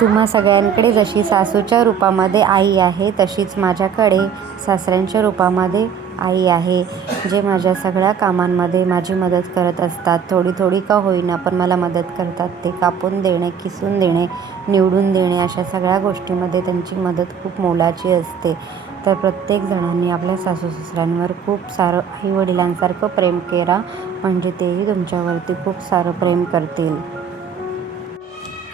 तुम्हा सगळ्यांकडे जशी सासूच्या रूपामध्ये आई आहे, तशीच माझ्याकडे सासऱ्यांच्या रूपामध्ये आई आहे, जे माझ्या सगळ्या कामांमध्ये माझी मदत करत असतात. थोडी थोडी का होईना पण मला मदत करतात. ते कापून देणे, किसून देणे, निवडून देणे, अशा सगळ्या गोष्टीमध्ये त्यांची मदत खूप मोलाची असते. तर प्रत्येक जणांनी आपल्या सासू सासऱ्यांवर खूप सारं आईवडिलांसारखं प्रेम करा, म्हणजे तेही तुमच्यावरती खूप सारं प्रेम करतील.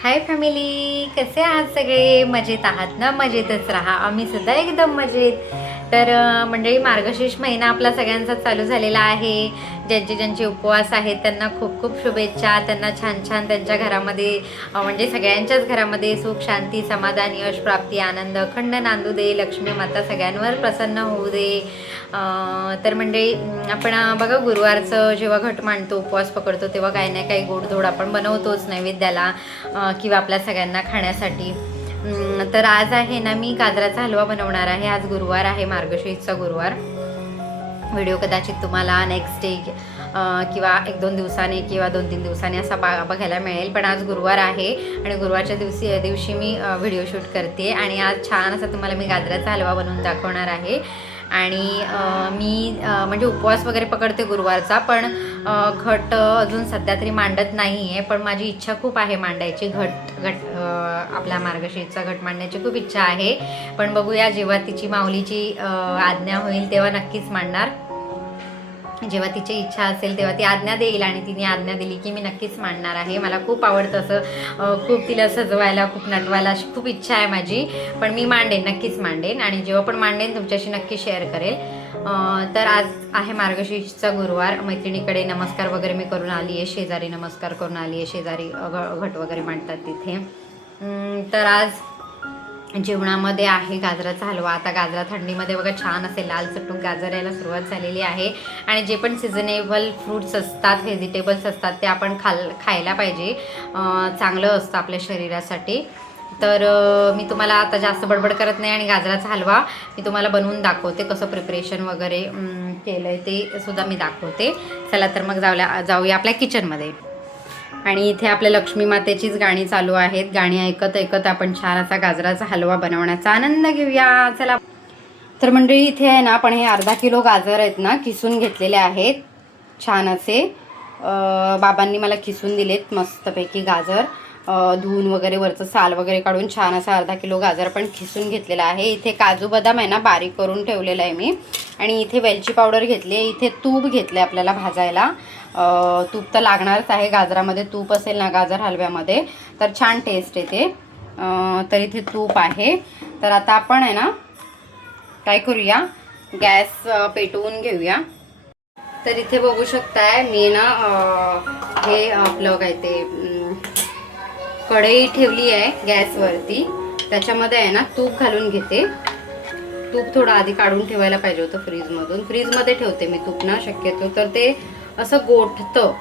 हाय फॅमिली, कसे आहात सगळे? मजेत आहात ना? मजेतच राहा, आम्ही सुद्धा एकदम मजेत. तर मंडळी, मार्गशीर्ष महिना आपला सगळ्यांचा चालू झालेला आहे. ज्यांचे उपवास आहेत त्यांना खूप खूप शुभेच्छा. त्यांना छान छान त्यांच्या घरामध्ये म्हणजे सगळ्यांच्याच घरामध्ये सुख, शांती, समाधान, यश, प्राप्ती, आनंद अखंड नांदू दे. लक्ष्मी माता सगळ्यांवर प्रसन्न होऊ दे. तर मंडळी, आपण बघा, गुरुवारचं जेव्हा घट मांडतो, उपवास पकडतो, तेव्हा काही ना काही गोडधोड आपण बनवतोच नैवेद्याला किंवा आपल्या सगळ्यांना खाण्यासाठी. तर आज आहे ना, मी गाजराचा हलवा बनवणार आहे. आज गुरुवार आहे, मार्गशीर्षचा गुरुवार. व्हिडिओ कदाचित तुम्हाला नेक्स्ट डे किंवा 1-2 दिवसांनी किंवा 2-3 दिवसांनी असा बघायला मिळेल. पण आज गुरुवार आहे आणि गुरुवारच्या दिवशी मी व्हिडिओ शूट करते आणि आज छान असा तुम्हाला मी गाजराचा हलवा बनवून दाखवणार आहे. आणि मी म्हणजे उपवास वगैरे पकडते गुरुवारचा, पण घट अजून सध्या तरी मांडत नाही आहे. पण माझी इच्छा खूप आहे मांडायची घट आपल्या मार्गशीर्षचा घट मांडण्याची खूप इच्छा आहे. पण बघूया, जेव्हा तिची माऊलीची आज्ञा होईल तेव्हा नक्कीच मांडणार. जेव्हा तिची इच्छा असेल तेव्हा ती आज्ञा देईल आणि तिने आज्ञा दिली की मी नक्कीच मांडणार आहे. मला खूप आवडतं असं खूप तिला सजवायला, खूप नटवायला, अशी खूप इच्छा आहे माझी. पण मी मांडेन, नक्कीच मांडेन आणि जेव्हा पण मांडेन तुमच्याशी नक्की शेअर करेल. तर आज आहे मार्गशीर्षचा गुरुवार. मैत्रिणीकडे नमस्कार वगैरे मी करून आली आहे, शेजारी नमस्कार करून आली आहे, शेजारी घट वगैरे मांडतात तिथे. तर आज जेवणामध्ये आहे गाजराचा हलवा. आता गाजरा थंडीमध्ये बघा छान असे लाल चटूक गाजर यायला सुरुवात झालेली आहे. आणि जे पण सिजनेबल फ्रूट्स असतात, व्हेजिटेबल्स असतात, ते आपण खायला पाहिजे. चांगलं असतं आपल्या शरीरासाठी. तर मी तुम्हाला आता जास्त बडबड करत नाही आणि गाजराचा हलवा मी तुम्हाला बनवून दाखवते. कसं प्रिपरेशन वगैरे केलं आहे ते सुद्धा मी दाखवते. चला तर मग जाऊया आपल्या किचनमध्ये. आणि इथे आपल्या लक्ष्मी मातेचीच गाणी चालू आहेत. गाणी ऐकत ऐकत आपण छान असा गाजराचा हलवा बनवण्याचा आनंद घेऊया. चला. तर मंडळी, इथे आहे ना, आपण हे 1/2 किलो गाजर आहेत ना, किसून घेतलेले आहेत छान असे. बाबांनी मला किसून दिलेत मस्तपैकी गाजर. धुवून वगैरे वरचं साल वगैरे काढून छान असा 1/2 किलो गाजर पण किसून घेतलेला आहे. इथे काजू बदाम आहे ना, बारीक करून ठेवलेला आहे मी. आणि इथे वेलची पावडर घेतली आहे. इथे तूप घेतले आपल्याला भाजायला. तूप तर लागणारच आहे, गाजरामध्ये तूप असेल ना गाजर हलव्यामध्ये तर छान टेस्ट येते. तर इथे तूप आहे. तर आता आपण आहे ना काय करूया, गॅस पेटवून घेऊया. तर इथे बघू शकताय मी ना हे आपलं काय ते कढई ठेवली आहे गॅसवरती. त्याच्यामध्ये आहे ना तूप घालून घेते. तूप थोडं आधी काढून ठेवायला पाहिजे होतं फ्रीजमधून. फ्रीजमध्ये ठेवते मी तूप ना शक्यतो, तर ते असं गोठतं.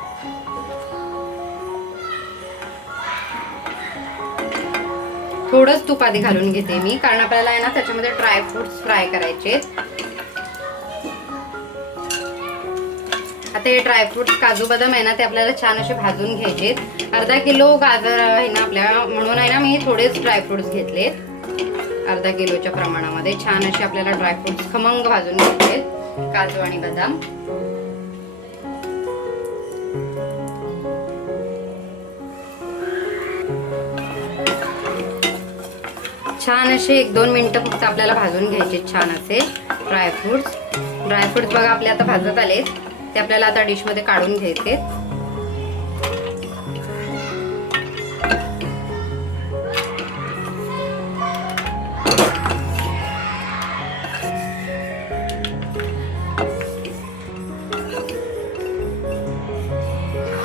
थोडंच तूप आधी घालून घेते मी, कारण आपल्याला आहे ना त्याच्यामध्ये ड्रायफ्रुट्स फ्राय करायचे. आता हे ड्रायफ्रुट्स काजू बदाम आहे ना, ते आपल्याला छान असे भाजून घ्यायचे. 1/2 किलो गाजर आहे ना आपल्या, म्हणून आहे ना मी थोडेच ड्रायफ्रुट्स घेतलेत. 1/2 किलोच्या प्रमाणामध्ये छान असे आपल्याला ड्रायफ्रुट्स खमंग भाजून घेतलेत, काजू आणि बदाम. छान असे 1-2 मिनिटं फक्त आपल्याला भाजून घ्यायचे छान असे ड्रायफ्रुट्स. बघा आपले आता भाजत आलेत. ते आपल्याला आता डिशमध्ये काढून घ्यायचे.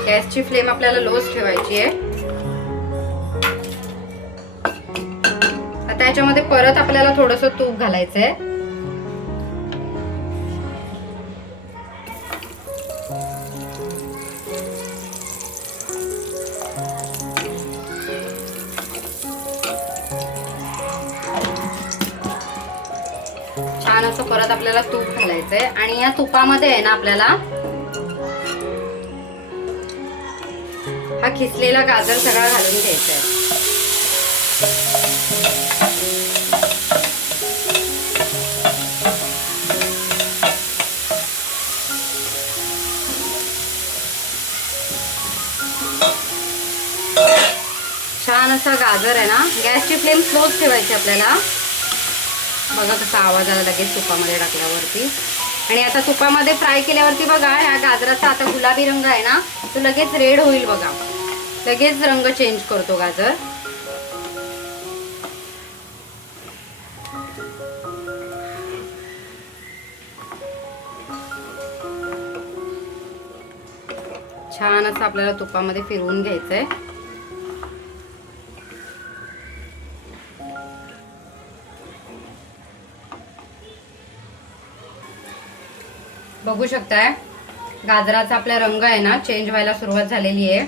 गॅसची फ्लेम आपल्याला लोच ठेवायची आहे. आता याच्यामध्ये परत आपल्याला थोडंसं तूप घालायचंय. छान असं परत आपल्याला तूप घालायचंय आणि या तुपामध्ये आहे ना आपल्याला हा खिसलेला गाजर सगळा घालून घ्यायचा आहे. छान असा गाजर आहे ना, गॅसची फ्लेम स्लोच ठेवायची आपल्याला. बघा कसा आवाज आला लगेच तुपामध्ये टाकल्यावरती. आणि आता तुपामध्ये फ्राय केल्यावरती बघा ह्या गाजराचा आता गुलाबी रंग आहे ना, तो लगेच रेड होईल बघा. लगेच रंग चेंज करतो गाजर. छान असं आपल्याला तुपामध्ये फिरवून घ्यायचंय. बघू शकताय गाजराचा आपला रंग आहे ना चेंज व्हायला सुरुवात झालेली आहे.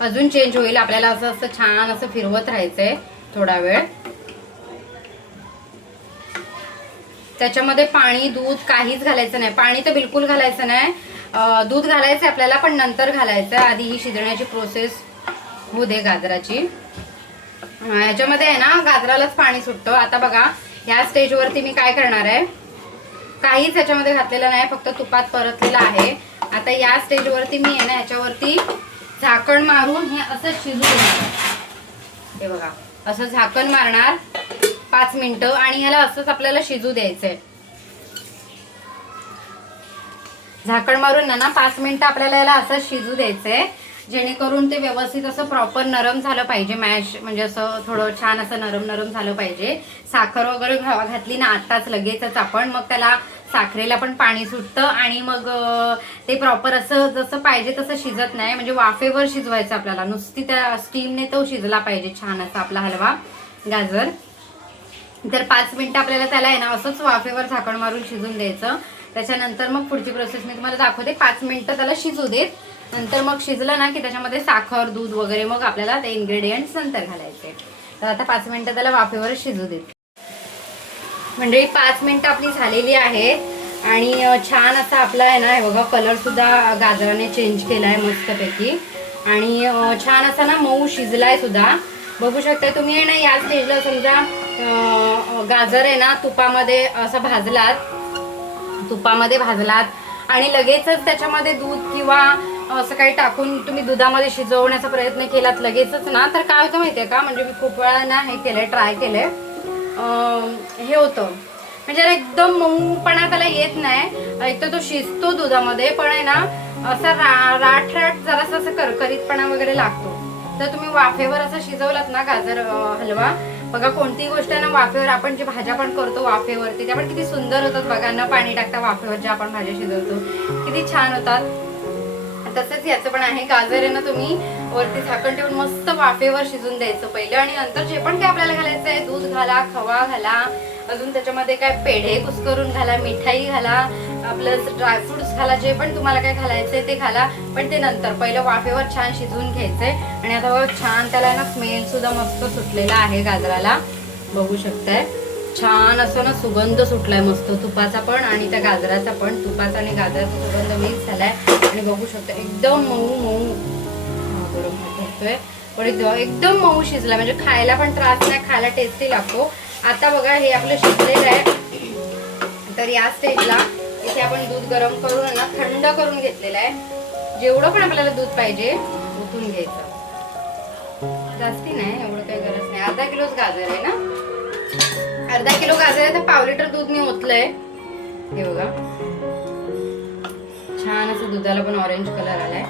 अजून चेंज होईल. आपल्याला असं असं छान असं फिरवत राहायचंय थोडा वेळ. त्याच्यामध्ये पाणी दूध काहीच घालायचं नाही. पाणी तर बिलकुल घालायचं नाही. दूध घालायचं आपल्याला, पण नंतर घालायचं. आधी ही शिजण्याची प्रोसेस होऊ दे गाजराची. ह्याच्यामध्ये आहे ना गाजरालाच पाणी सुटतं. आता बघा ह्या स्टेजवरती मी काय करणार आहे, काहीच ह्याच्यामध्ये घातलेलं नाही, फक्त तुपात परतलेलं आहे. आता या स्टेजवरती मी आहे ना ह्याच्यावरती झाकण मारून हे असं शिजू देणार. हे बघा असं झाकण मारणार 5 मिनिटं आणि ह्याला असंच आपल्याला शिजू द्यायचंय. झाकण मारून ना 5 मिनिटं आपल्याला याला असं शिजू द्यायचंय, जेणेकरून ते व्यवस्थित असं प्रॉपर नरम झालं पाहिजे. मॅश म्हणजे असं थोडं छान असं नरम नरम झालं पाहिजे. साखर वगैरे घातली ना आत्ताच लगेचच आपण, मग त्याला साखरेला पण पाणी सुटतं आणि मग ते प्रॉपर असं जसं पाहिजे तसं शिजत नाही. म्हणजे वाफेवर शिजवायचं आपल्याला, नुसती त्या स्टीमने तो शिजला पाहिजे छान असा आपला हलवा गाजर. तर 5 मिनिटं आपल्याला त्याला आहे ना असंच वाफेवर झाकण मारून शिजून द्यायचं. त्याच्यानंतर मग पुढची प्रोसेस मी तुम्हाला दाखवते. 5 मिनिटं त्याला शिजू देत. नंतर मग शिजलं ना की त्याच्यामध्ये साखर दूध वगैरे मग आपल्याला ते इन्ग्रेडियंट्स नंतर घालायचे. तर आता 5 मिनिटं त्याला वाफेवर शिजू देत. म्हणजे 5 मिनिटं आपली झालेली आहेत आणि छान असा आपला आहे ना हे बघा कलर सुद्धा गाजराने चेंज केलाय मस्तपैकी. आणि छान असा ना मऊ शिजलाय सुद्धा. बघू शकता तुम्ही आहे ना या स्टेजला समजा गाजर आहे ना तुपामध्ये असं भाजलात आणि लगेचच त्याच्यामध्ये दूध किंवा असं काही टाकून तुम्ही दुधामध्ये शिजवण्याचा प्रयत्न केलात लगेचच ना, तर काय होतं माहितीये का, म्हणजे मी खूप वेळा ना हे केलंय, ट्राय केलंय, हे होतं म्हणजे एकदम मऊपणा त्याला येत नाही. एक तर तो शिजतो दुधामध्ये पण आहे ना असा राठ जरासा असं करकरीतपणा वगैरे लागतो. तर तुम्ही वाफेवर असं शिजवलात ना गाजर हलवा, बघा कोणतीही गोष्ट आहे ना वाफेवर, आपण जे भाज्या पण करतो वाफेवरती त्या पण किती सुंदर होतात बघा. न पाणी टाकता वाफेवर ज्या आपण भाज्या शिजवतो किती छान होतात. तसंच याचं पण आहे. गाजर आहे ना तुम्ही वरती झाकण ठेवून मस्त वाफेवर शिजून द्यायचं पहिलं आणि नंतर जे पण काय आपल्याला घालायचं आहे, दूध घाला, खवा घाला, अजून त्याच्यामध्ये काय पेढे कुस्करून घाला, मिठाई घाला, आपलं ड्रायफ्रुट्स घाला, जे पण तुम्हाला काय घालायचंय ते घाला, पण ते नंतर पहिलं वाफेवर छान शिजवून घ्यायचंय. आणि आता बघा छान त्याला ना स्मेल सुद्धा मस्त सुटलेला आहे गाजराला. बघू शकताय छान असं ना सुगंध सुटलाय मस्त तुपाचा पण आणि त्या गाजराचा पण. तुपाचा आणि गाजराचा सुगंध मिक्स झालाय आणि बघू शकता एकदम मऊ मऊ होतोय, पण एकदम मऊ शिजला म्हणजे खायला पण त्रास नाही, खायला टेस्टी लागतो. आता बघा हे आपलं शिजलेलं आहे. तर या स्टेजला इथे आपण दूध गरम करून ना थंड करून घेतलेलं आहे. जेवढं पण आपल्याला दूध पाहिजे ओतून घ्यायचं, जास्ती नाही, एवढं काही गरज नाही. अर्धा किलोच गाजर आहे ना, अर्धा किलो गाजर आहे तर 1/2 लिटर दूध मी ओतलंय. हे बघा छान असं दुधाला पण ऑरेंज कलर आलाय.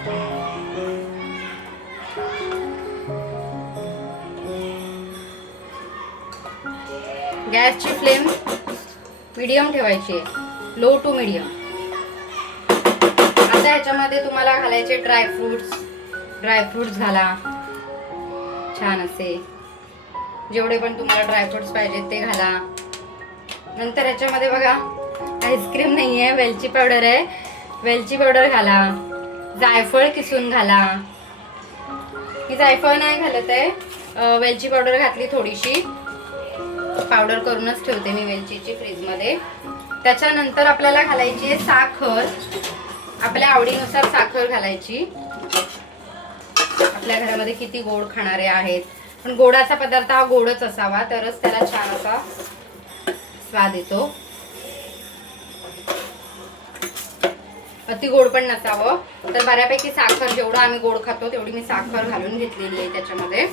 गॅसची फ्लेम मीडियम ठेवायची आहे, लो टू मीडियम. आता ह्याच्यामध्ये तुम्हाला घालायचे ड्रायफ्रुट्स घाला छान असे, जेवढे पण तुम्हाला ड्रायफ्रुट्स पाहिजेत ते घाला. नंतर ह्याच्यामध्ये बघा आईस्क्रीम नाही आहे, वेलची पावडर आहे, वेलची पावडर घाला, जायफळ किसून घाला. मी जायफळ नाही घालत आहे, वेलची पावडर घातली थोडीशी, पावडर करूनच ठेवते मी वेलचीची फ्रीजमध्ये. त्याच्यानंतर आपल्याला घालायची आहे साखर, आपल्या आवडीनुसार साखर घालायची. आपल्या घरामध्ये किती गोड खाणारे आहेत, पण गोडाचा पदार्थ हा गोडच असावा तरच त्याला छान असा स्वाद येतो. अति गोड पण नसावं. तर बऱ्यापैकी साखर, जेवढं आम्ही गोड खातो तेवढी मी साखर घालून घेतलेली आहे त्याच्यामध्ये.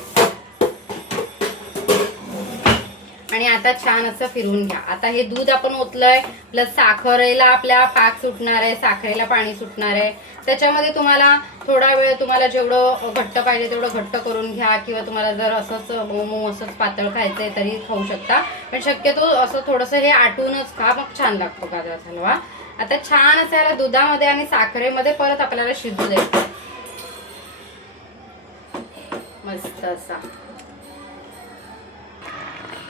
आणि आता छान असं फिरवून घ्या. आता हे दूध आपण ओतलंय प्लस साखरेला आपल्या पाक सुटणार आहे, साखरेला पाणी सुटणार आहे. त्याच्यामध्ये तुम्हाला थोडा वेळ, तुम्हाला जेवढं घट्ट पाहिजे तेवढं घट्ट करून घ्या, किंवा तुम्हाला जर असंच मऊ असंच पातळ खायचंय तरी खाऊ शकता. पण शक्यतो असं थोडंसं हे आटूनच खा, मग छान लागतो गाजराचा हलवा. आता छान असं याला दुधामध्ये आणि साखरेमध्ये परत आपल्याला शिजू द्यायचं मस्त असा.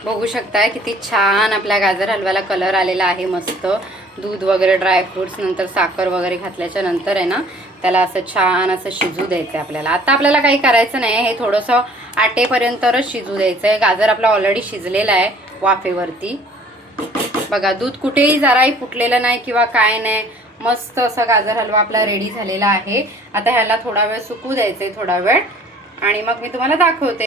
बघू शकताय किती छान आपल्या गाजर हलव्याला कलर आलेला आहे. मस्त दूध वगैरे, ड्रायफ्रुट्स, नंतर साखर वगैरे घातल्याच्या नंतर आहे ना त्याला असं छान असं शिजू द्यायचं आहे आपल्याला. आता आपल्याला काही करायचं नाही, हे थोडंसं आटेपर्यंतच शिजू द्यायचं आहे. गाजर आपला ऑलरेडी शिजलेला आहे वाफेवरती. बघा दूध कुठेही जराही फुटलेलं नाही किंवा काय नाही. मस्त असा गाजर हलवा आपला रेडी झालेला आहे. आता ह्याला थोडा वेळ सुकू द्यायचं आहे, थोडा वेळ, आणि मग मी तुम्हाला दाखवते.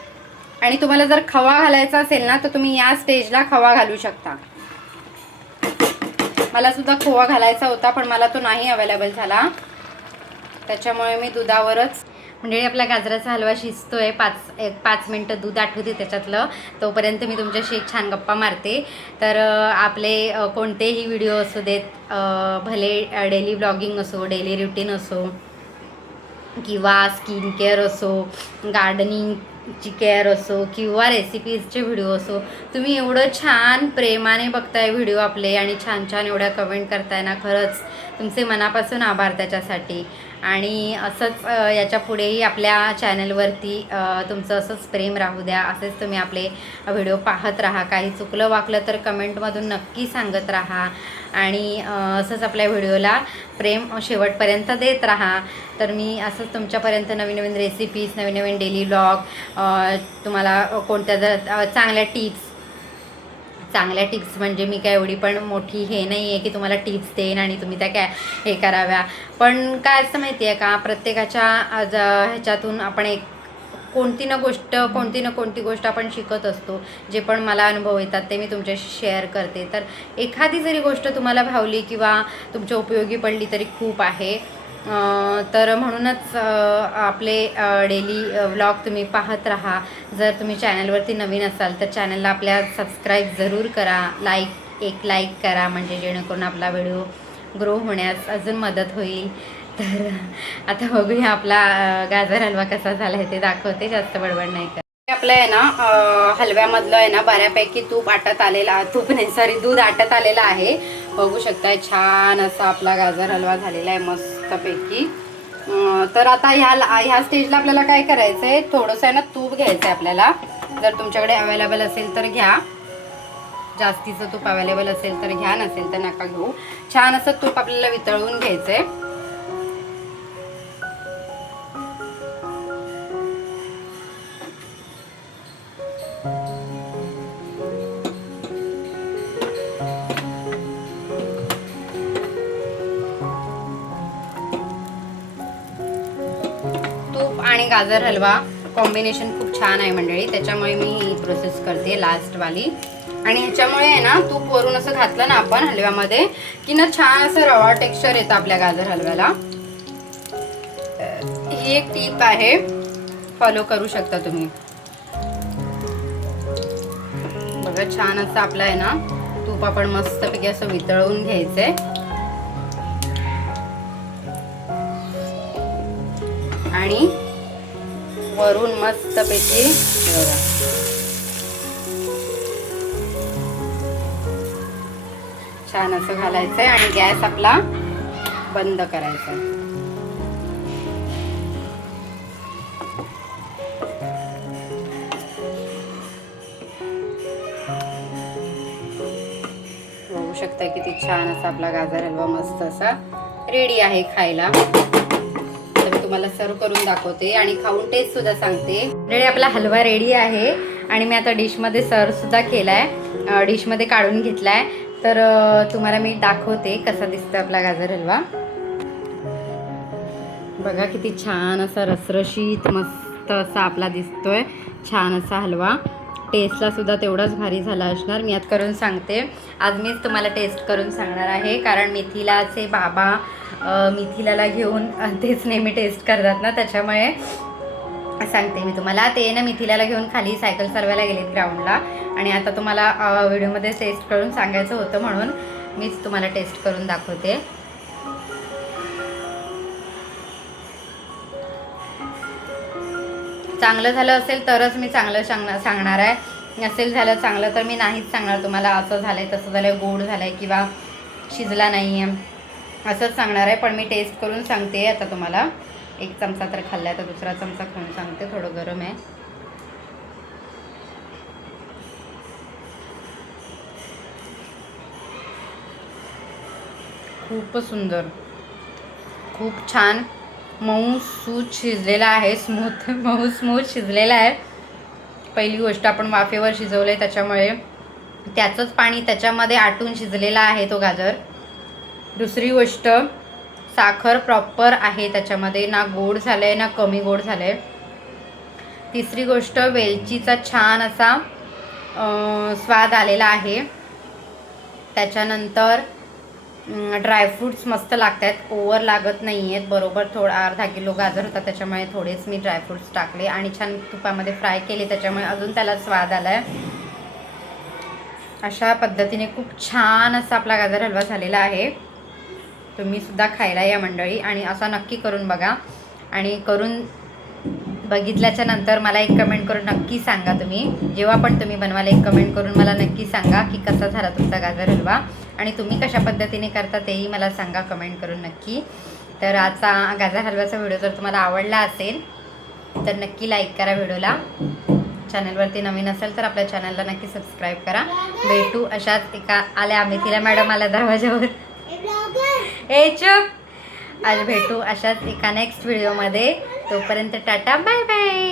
आणि तुम्हाला जर खवा घालायचा असेल ना तर तुम्ही या स्टेजला खवा घालू शकता. मला सुद्धा खोवा घालायचा होता पण मला तो नाही अवेलेबल झाला, त्याच्यामुळे मी दुधावरच. म्हणजे आपला गाजराचा हलवा शिजतोय. 5 मिनटं दूध आटू दे त्याच्यातलं, तोपर्यंत मी तुमच्याशी एक छान गप्पा मारते. तर आपले कोणतेही व्हिडिओ असू देत, भले डेली ब्लॉगिंग असो, डेली रुटीन असो, किंवा स्किन केअर असो, गार्डनिंगची केअर असो, किंवा रेसिपीजचे व्हिडिओ असो, तुम्ही एवढं छान प्रेमाने बघताय व्हिडिओ आपले आणि छान छान एवढ्या कमेंट करताय ना, खरंच तुमचे मनापासून आभार त्याच्यासाठी. आणि असंच याच्या पुढेही आपल्या चॅनलवरती तुमचं असंच प्रेम राहू द्या. असेच तुम्ही आपले व्हिडिओ पाहत राहा. काही चुकलं वाकलं तर कमेंटमधून नक्की सांगत राहा. आणि असंच आपल्या व्हिडिओला प्रेम शेवटपर्यंत देत राहा. तर मी असंच तुमच्यापर्यंत नवीन नवीन रेसिपीज, नवीन नवीन डेली व्लॉग, तुम्हाला कोणत्या जर चांगल्या टिप्स म्हणजे मी काय एवढी पण मोठी हे नाही आहे की तुम्हाला टिप्स देईन आणि तुम्ही त्या हे कराव्या. पण काय असं माहिती आहे का, प्रत्येकाच्या ह्याच्यातून आपण एक कोणती ना कोणती गोष्ट आपण शिकत असतो. जे पण मला अनुभव येतात ते मी तुमच्याशी शेअर करते. तर एखादी जरी गोष्ट तुम्हाला भावली किंवा तुमच्या उपयोगी पडली तरी खूप आहे. तर म्हणूनच आपले डेली व्लॉग तुम्ही पाहत राहा. जर तुम्ही चॅनलवरती नवीन असाल तर चॅनलला आपल्या सबस्क्राईब जरूर करा. एक लाईक करा, म्हणजे जेणेकरून आपला व्हिडिओ ग्रो होण्यास अजून मदत होईल. तर आता बघूया आपला गाजर हलवा कसा झाला आहे ते दाखवते, जास्त बडबड नाही करत. आपलं आहे ना हलव्यामधलं आहे ना बऱ्यापैकी दूध आटत आलेलं आहे. बघू शकताय छान असा आपला गाजर हलवा झालेला आहे मस्तपैकी. तर आता ह्या स्टेजला आपल्याला काय करायचं आहे, थोडंसं आहे ना तूप घ्यायचं आहे आपल्याला. जर तुमच्याकडे अवेलेबल असेल तर घ्या, जास्तीचं तूप अवेलेबल असेल तर घ्या, नसेल तर नका घेऊ. छान असं तूप आपल्याला वितळवून घ्यायचं आहे. आणि गाजर हलवा कॉम्बिनेशन खूप छान आहे मंडळी, त्याच्यामुळे मी ही प्रोसेस करते लास्टवाली. आणि ह्याच्यामुळे आहे ना तूप वरून असं घातलं ना आपण हलव्यामध्ये की ना छान असं रवा टेक्स्चर येतं आपल्या गाजर हलव्याला. ही एक टीप आहे, फॉलो करू शकता तुम्ही. बघा छान असं आपलं आहे ना तूप आपण मस्तपैकी असं वितळवून घ्यायचंय. आणि वरून मस्तपैकी बघा छान असं घालायचंय आणि गॅस आपला बंद करायचा. बघू शकता किती छान असा आपला गाजर हलवा मस्त असा रेडी आहे खायला. तुम्हाला सर्व करून दाखवते आणि खाऊन टेस्ट सुद्धा सांगते. रेडी आपला हलवा रेडी आहे आणि मी आता डिशमध्ये सर्व सुद्धा केलाय, डिशमध्ये काढून घेतलाय. तर तुम्हाला मी दाखवते कसा दिसतो आपला गाजर हलवा. बघा किती छान असा रसरशीत मस्त असा आपला दिसतोय छान असा हलवा. टेस्टला सुद्धा तेवढाच भारी झाला असणार. मी आज करून सांगते, आज मीच तुम्हाला टेस्ट करून सांगणार आहे, कारण मिथिलाचे बाबा मिथिलाला घेऊन तेच नेहमी टेस्ट करतात ना, त्याच्यामुळे सांगते मी तुम्हाला. ते ना मिथिलाला घेऊन खाली सायकल चालवायला गेलेत ग्राउंडला, आणि आता तुम्हाला व्हिडिओमध्ये टेस्ट करून सांगायचं होतं म्हणून मीच तुम्हाला टेस्ट करून दाखवते. चांगलं झालं असेल तरच मी चांगलं सांगणार आहे, नसेल झालं चांगलं तर मी नाहीच सांगणार तुम्हाला. असं झालं आहे, तसं झालं आहे, गोड झालं आहे किंवा शिजला नाही आहे असंच सांगणार आहे. पण मी टेस्ट करून सांगते आता तुम्हाला. एक चमचा तर खाल्ला आहे, तर दुसरा चमचा खाऊन सांगते. थोडं गरम आहे. खूपच सुंदर, खूप छान, मऊ सूत शिजलेला आहे, मऊ स्मूथ शिजलेला आहे. पहिली गोष्ट आपण वाफेवर शिजवलं आहे त्याच्यामुळे त्याचंच पाणी त्याच्यामध्ये आटून शिजलेला आहे तो गाजर. दुसरी गोष्ट, साखर प्रॉपर आहे त्याच्यामध्ये, ना गोड झालं आहे ना कमी गोड झालं आहे. तिसरी गोष्ट, वेलचीचा छान असा स्वाद आलेला आहे. त्याच्यानंतर ड्रायफ्रूट्स मस्त लागत आहेत, ओव्हर लागत नाही आहेत. बरोबर थोडा अर्धा किलो गाजर होता त्याच्यामुळे थोडेच मी ड्रायफ्रूट्स टाकले आणि छान तुपामध्ये फ्राय केले, त्याच्यामुळे अजून त्याला स्वाद आला आहे. अशा पद्धतीने खूप छान असा आपला गाजर हलवा झालेला आहे. तुम्हीसुद्धा खायला या मंडळी, आणि असा नक्की करून बघा. आणि करून बघितल्याच्या नंतर मला एक कमेंट करून नक्की सांगा. तुम्ही जेव्हा पण तुम्ही बनवाल एक कमेंट करून मला नक्की सांगा की कसा झाला तुमचा गाजर हलवा, आणि तुम्ही कशा पद्धतीने करता तेही मला सांगा कमेंट करून नक्की. तर आजचा गाजर हलव्याचा व्हिडिओ जर तुम्हाला आवडला असेल तर नक्की लाईक करा व्हिडिओला. चॅनलवरती नवीन असेल तर आपल्या चॅनलला नक्की सबस्क्राईब करा. भेटू अशाच एका आल्या मिथिला मॅडम आल्या दरवाजावर, ए चुप. आज भेटू अशाच एका नेक्स्ट व्हिडिओमध्ये. तोपर्यंत टाटा, बाय बाय.